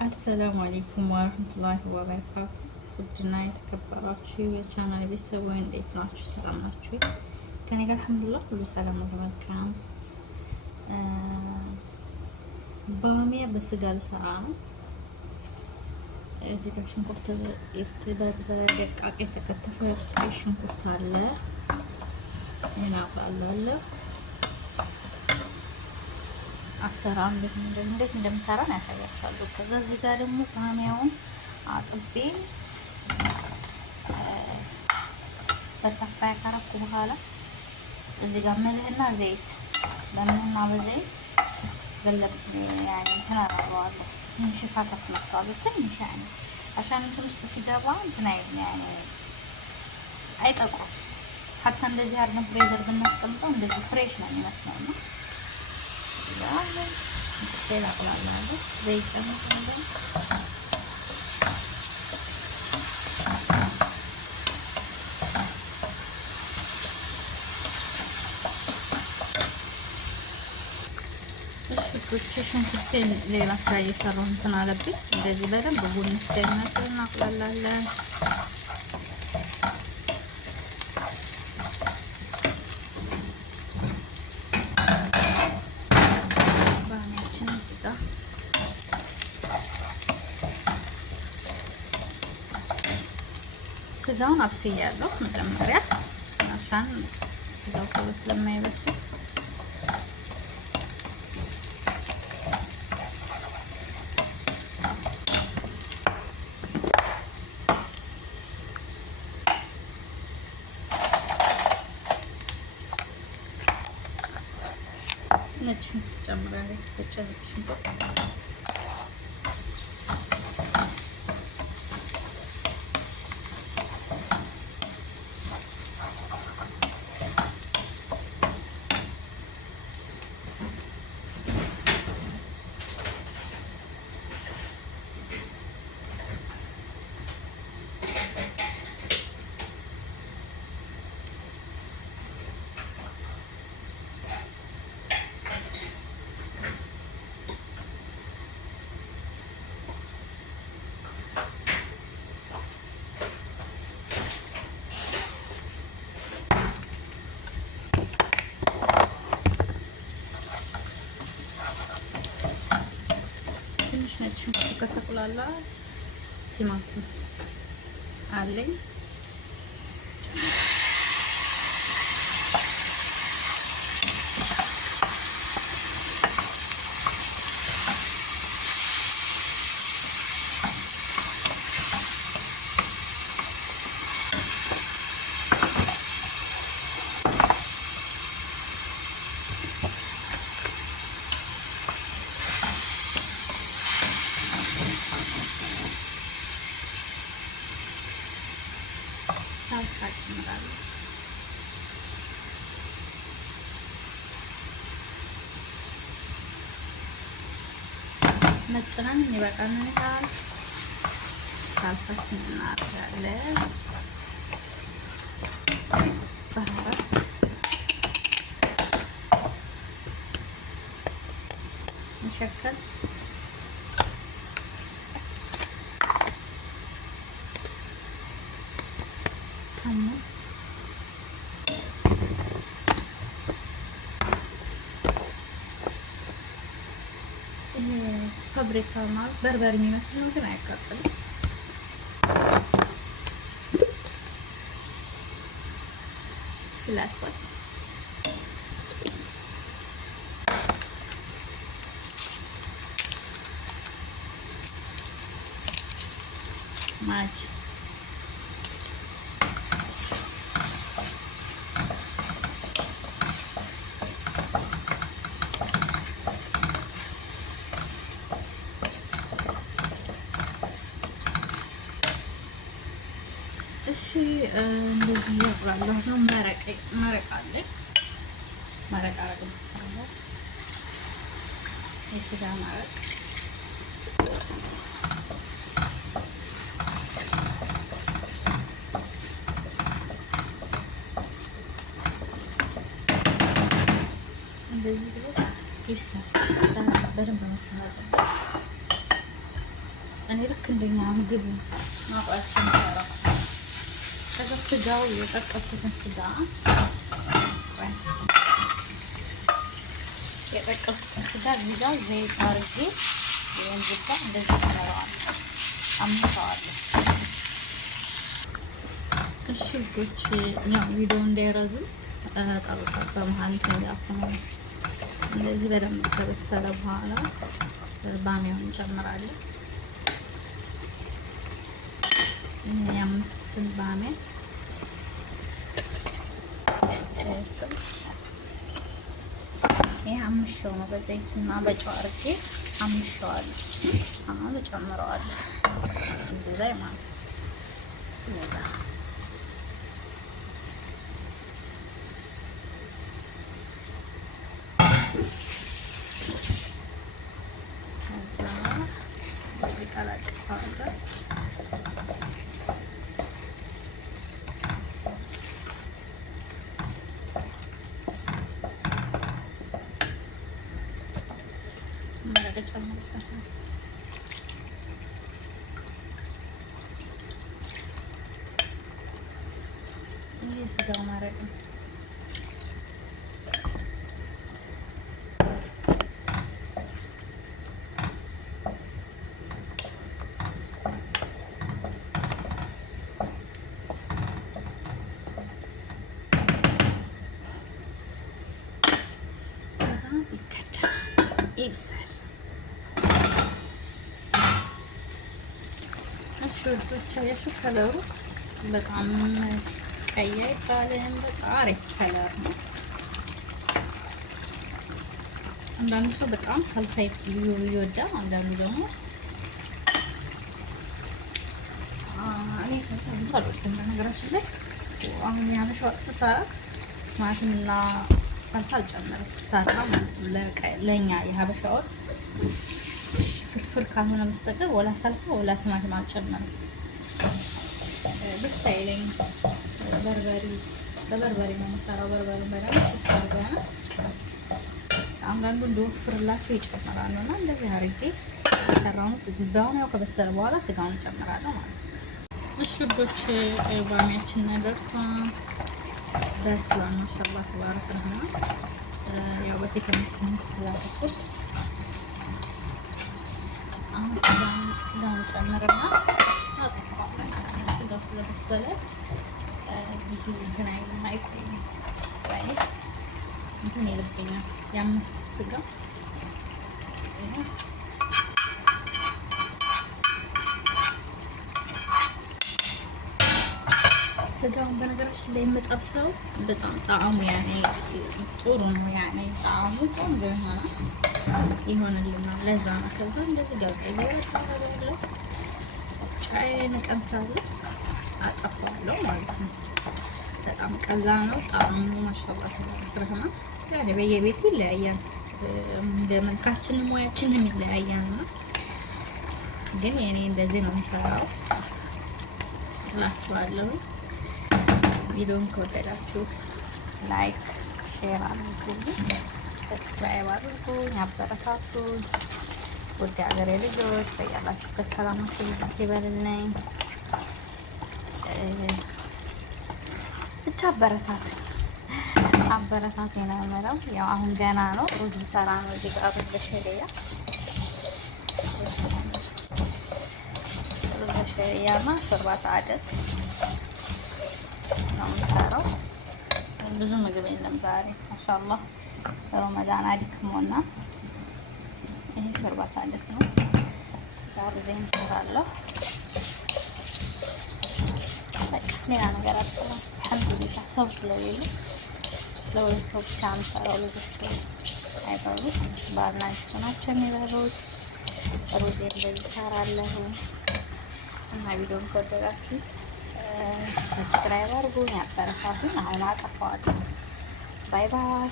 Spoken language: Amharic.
አሰላሙ አለይኩም ወረህመቱላሂ ወበረካቱ። ውድና የተከበራችሁ የቻናል ቤተሰቦች እንዴት ናችሁ? ሰላም ናችሁ? ከኔ ጋር አልሐምዱሊላህ ሁሉ ሰላም ነው። መልካም ባሚያ በስጋ ልሰራ ነው። እዚህ ጋር ሽንኩርት በደቃቅ የተከተፈ ቀይ ሽንኩርት አለ፣ አለ አሰራር እንዴት እንደምሰራ ነው ያሳያችኋለሁ። ከዛ እዚህ ጋር ደግሞ ባሚያውን አጥቤ በሰፋ ያቀረብኩ በኋላ እዚህ ጋር መልህና ዘይት በመልህና በዘይት ገለብ ያኔ ተናራዋለሁ። ትንሽ እሳት አስመጣዋለሁ። ትንሽ ያኔ አሻን እንትን ውስጥ ሲገባ እንትን ያኔ አይጠቁም። ሀታ እንደዚህ አድርገን ፍሬዘር ብናስቀምጠው እንደዚህ ፍሬሽ ነው የሚመስለው ነው። ሌላ ቁላላለሁ ዘይት ጨምራለሁ። ሽንኩርቴን ሌላ ስራ እየሰራሁ እንትን አለብኝ። እንደዚህ በደንብ ቡኒ እስከሚመስል እናቁላላለን። ስጋውን አብስያለሁ መጀመሪያ አሻን ስጋው ቶሎ ስለማይበስል ነጭ ሽንኩርት ጨምራለሁ። ነጭ ሽንኩርት ነጭ ሽንኩርት ከተቁላላ ቲማቲም አለኝ ሳልሳ ጨምራለሁ። መጥነን ይበቃናል። ሳልሳችን እናደርጋለን። ባህራት መሸከል ፋብሪካ ማለት በርበሬ የሚመስል ነው፣ ግን አያቃጥልም። ፍላስዋት ማች እሺ እንደዚህ ያቁላለሁ ነው። መረቅ አለኝ። መረቅ አረጋለሁ። የስጋ መረቅ እንደዚህ ብሎ ይብሳል። በደንብ መብሰል አለበት። እኔ ልክ እንደኛ ምግብ ማቋችን ሰራ። ከዛ ስጋው የጠቀስኩትን ስጋ እዚህ ጋር ዘይት አድርጌ ወንጅታ እንደዚህ ተራዋለሁ አምሳዋለሁ። እሺ ውዶች፣ ያው ቪዲዮ እንዳይረዝም ጠብቃ በመሀል ተያፍነው እንደዚህ በደንብ ከበሰለ በኋላ ባሚያውን እንጨምራለን። ያምስኩትን ባሚያ ይሄ አምሽው ነው በዘይትና በጨው አድርጌ አምሽዋለሁ። አሁን እጨምረዋለሁ እዚህ ላይ ማለት ስለዛ ይሄ ስጋው ማረቅ ነው። ይብሳል። እሺ ወዶች አያችሁ ከለሩ በጣም ቀይ አይባልም። በጣም አሪፍ ከለር ነው። አንዳንዱ ሰው በጣም ሳልሳ ይወዳል፣ አንዳንዱ ደግሞ እኔ ሳልሳ ብዙ አልወድም። በነገራችን ላይ አሁን የሀበሻ ወጥ ስሰራ ቲማቲምና ሳልሳ አልጨምርም። ሰራ ማለት ነው ለኛ የሀበሻ ወጥ ፍርፍር ካልሆነ በስተቀር ወላ ሳልሳ ወላ ቲማቲም አልጨምርም። ደስ አይለኝም። በበርበሬ ነው የምሰራው። በርበሬ በደንብ ሽታርገና አንዳንዱ እንደወፍርላቸው ይጨምራሉ እና እንደዚህ አድርጌ የሰራውን ጉዳዩን ያው ከበሰለ በኋላ ስጋውን እጨምራለሁ ማለት ነው። እሺ ውዶች ባሚያችን ደርሷል። በስሏል። ማሻአላህ ተባረከ ነው። ያው በፊት መስመስ ስላደረኩት አሁን ስጋውን ጨምርና ስጋው ስለበሰለ ብዙ እንትን አይልም፣ አይቆይም። እንትን ይልብኛል ያመስኩት ስጋ ስጋውን በነገራችን ላይ የምጠብሰው በጣም ጣዕሙ ያኔ ጥሩ ነው። ያኔ ጣዕሙ ቆንጆ ይሆንልናል። ለዛ ነው። ከዛ እንደዚህ ጋር ጫዬን እቀምሳለሁ፣ አጠፋለሁ ማለት ነው። በጣም ቀላል ነው። ጣዕሙ ማሻአላህ ተባረከ። ያኔ በየቤቱ ይለያያል፣ እንደ መልካችን ሙያችንም ይለያያል ነው። ግን የኔ እንደዚህ ነው የሚሰራው እላችኋለሁ። ቪዲዮን ከወደዳችሁት ላይክ፣ ሼር አድርጉልኝ፣ ሰብስክራይብ አድርጉኝ፣ አበረታቱኝ። ውድ ሀገሬ ልጆች በያላችሁበት ሰላማችሁ ይብዛ ይበልልኝ። ብቻ አበረታቱ ነው የምለው። ያው አሁን ገና ነው፣ ሩዝ ልሰራ ነው። እዚህ ጋር በሸሪያ እና ሾርባታ አደስ ነው የምሰራው። ብዙ ምግብ የለም ዛሬ ማሻአላህ። ረመዳን አድክሞና ይሄ ሾርባታ አደስ ነው። ዛሬ ዘይን እሰራለሁ። ሌላ ነገር አልሰራም። አልሐምዱሊላህ ሰው ስለሌለ ለወይ ሰው ብቻ የምሰራው። ልጆች አይበሉት፣ ባልና ሚስት ናቸው የሚበሉት። ሩዝ እንደዚህ እሰራለሁ እና ቪዲዮን ከወደዳችሁት ሰብስክራይብ አድርጉኝ፣ አበረታቱኝ። አሁን አጠፋዋለሁ። ባይ ባይ።